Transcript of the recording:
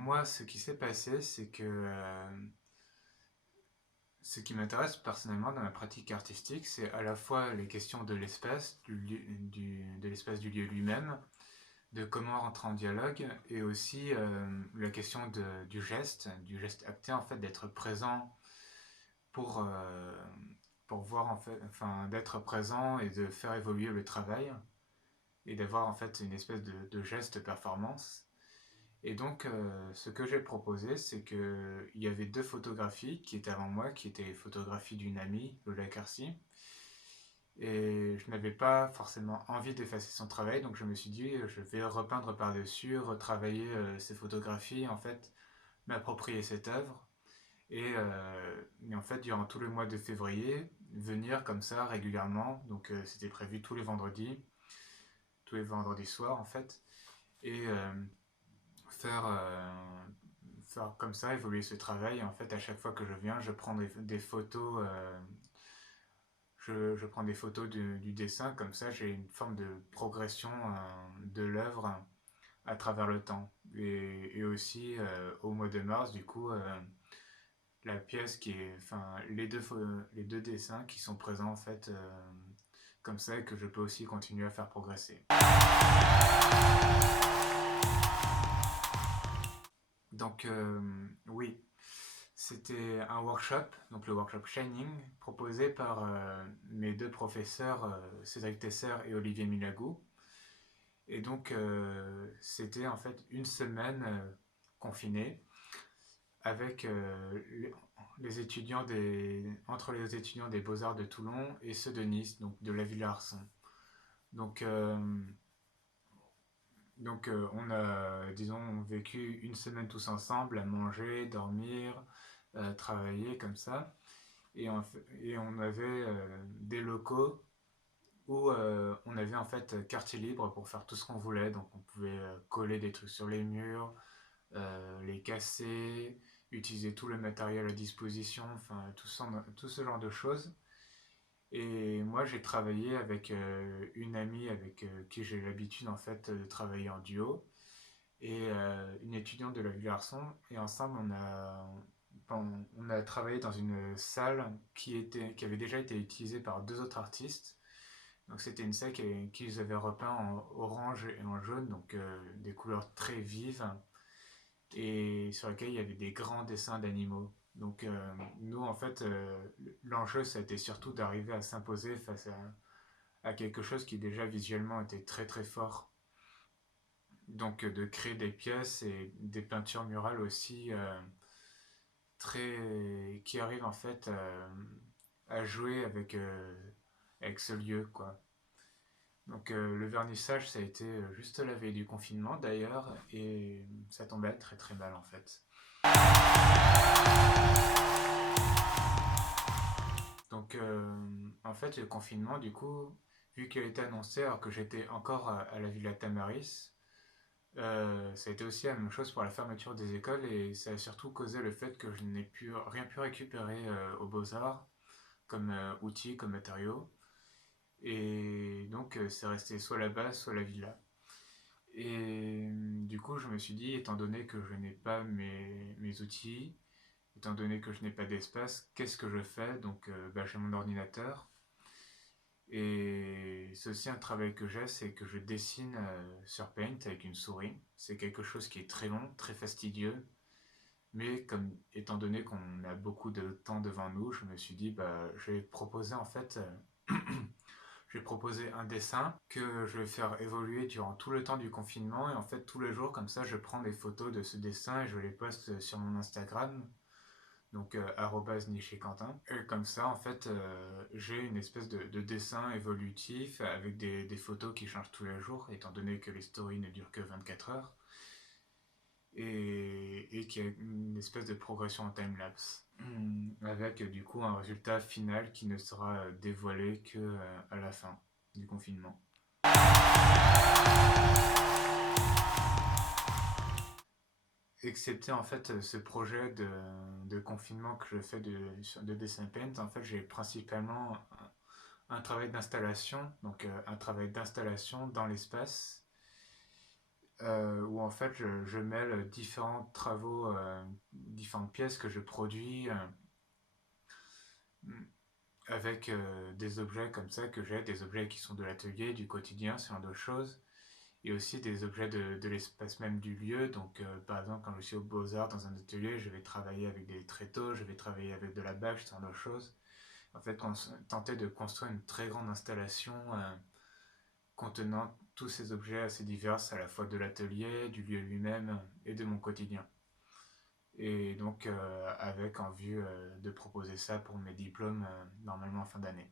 moi, ce qui s'est passé, c'est que ce qui m'intéresse personnellement dans la pratique artistique, c'est à la fois les questions de l'espace, de l'espace du lieu lui-même, de comment rentrer en dialogue, et aussi la question du geste acté en fait, d'être présent pour, euh, pour voir en fait, enfin, d'être présent et de faire évoluer le travail, et d'avoir en fait une espèce de geste performance. Et donc, ce que j'ai proposé, c'est qu'il y avait deux photographies qui étaient avant moi, qui étaient les photographies d'une amie, Lola Carcy. Et je n'avais pas forcément envie d'effacer son travail, donc je me suis dit, je vais repeindre par-dessus, retravailler ces photographies, en fait, m'approprier cette œuvre. Et en fait, durant tout le mois de février, venir comme ça régulièrement, donc c'était prévu tous les vendredis soirs en fait, et faire, faire comme ça, évoluer ce travail. En fait, à chaque fois que je viens, je prends des photos, je prends des photos du dessin, comme ça j'ai une forme de progression de l'œuvre à travers le temps. Et aussi au mois de mars, du coup, la pièce qui est, enfin, les deux dessins qui sont présents en fait, comme ça, et que je peux aussi continuer à faire progresser. Donc, oui, c'était un workshop, donc le workshop Shining, proposé par mes deux professeurs, Cédric Tesser et Olivier Milagou. Et donc, c'était en fait une semaine confinée avec les étudiants entre les étudiants des Beaux-Arts de Toulon et ceux de Nice, donc de la Villa Arson. Donc, on a, disons, vécu une semaine tous ensemble, à manger, dormir, travailler comme ça. Et on avait des locaux où on avait en fait quartier libre pour faire tout ce qu'on voulait. Donc on pouvait coller des trucs sur les murs, les casser, utiliser tout le matériel à disposition, enfin tout ce genre de choses. Et moi j'ai travaillé avec une amie avec qui j'ai l'habitude en fait de travailler en duo et une étudiante de la Ville Arson. Et ensemble on a travaillé dans une salle qui avait déjà été utilisée par deux autres artistes. Donc c'était une salle qu'ils avaient repeint en orange et en jaune, donc des couleurs très vives, et sur lesquelles il y avait des grands dessins d'animaux. Donc nous, en fait, l'enjeu, ça a été surtout d'arriver à s'imposer face à quelque chose qui déjà visuellement était très très fort. Donc de créer des pièces et des peintures murales aussi qui arrivent en fait à jouer avec ce lieu, quoi. Donc le vernissage, ça a été juste la veille du confinement d'ailleurs, et ça tombait très très mal en fait. Donc en fait le confinement du coup, vu qu'il a été annoncé alors que j'étais encore à la Villa Tamaris, ça a été aussi la même chose pour la fermeture des écoles, et ça a surtout causé le fait que je n'ai rien pu récupérer aux Beaux-Arts comme outils, comme matériaux. Et donc c'est resté soit là-bas, soit la villa. Et du coup, je me suis dit, étant donné que je n'ai pas mes outils, étant donné que je n'ai pas d'espace, qu'est-ce que je fais? Donc, j'ai mon ordinateur. Et c'est aussi un travail que j'ai, c'est que je dessine sur Paint avec une souris. C'est quelque chose qui est très long, très fastidieux. Mais comme, étant donné qu'on a beaucoup de temps devant nous, je me suis dit, je vais proposer en fait je vais proposer un dessin que je vais faire évoluer durant tout le temps du confinement, et en fait tous les jours comme ça je prends des photos de ce dessin et je les poste sur mon Instagram, donc @nichequentin. Et comme ça en fait j'ai une espèce de dessin évolutif avec des photos qui changent tous les jours étant donné que les stories ne durent que 24 heures, et qui a une espèce de progression en time-lapse. Avec du coup un résultat final qui ne sera dévoilé que à la fin du confinement. Excepté en fait ce projet de confinement que je fais de dessin paint, en fait j'ai principalement un travail d'installation, donc un travail d'installation dans l'espace, où en fait je mêle différents travaux, différentes pièces que je produis avec des objets comme ça que j'ai, des objets qui sont de l'atelier, du quotidien, ce genre de choses, et aussi des objets de l'espace même du lieu. Donc par exemple quand je suis au Beaux-Arts dans un atelier, je vais travailler avec des tréteaux, je vais travailler avec de la bâche, ce genre de choses. En fait, on tentait de construire une très grande installation contenant tous ces objets assez divers, à la fois de l'atelier, du lieu lui-même et de mon quotidien. Et donc, avec en vue de proposer ça pour mes diplômes, normalement en fin d'année.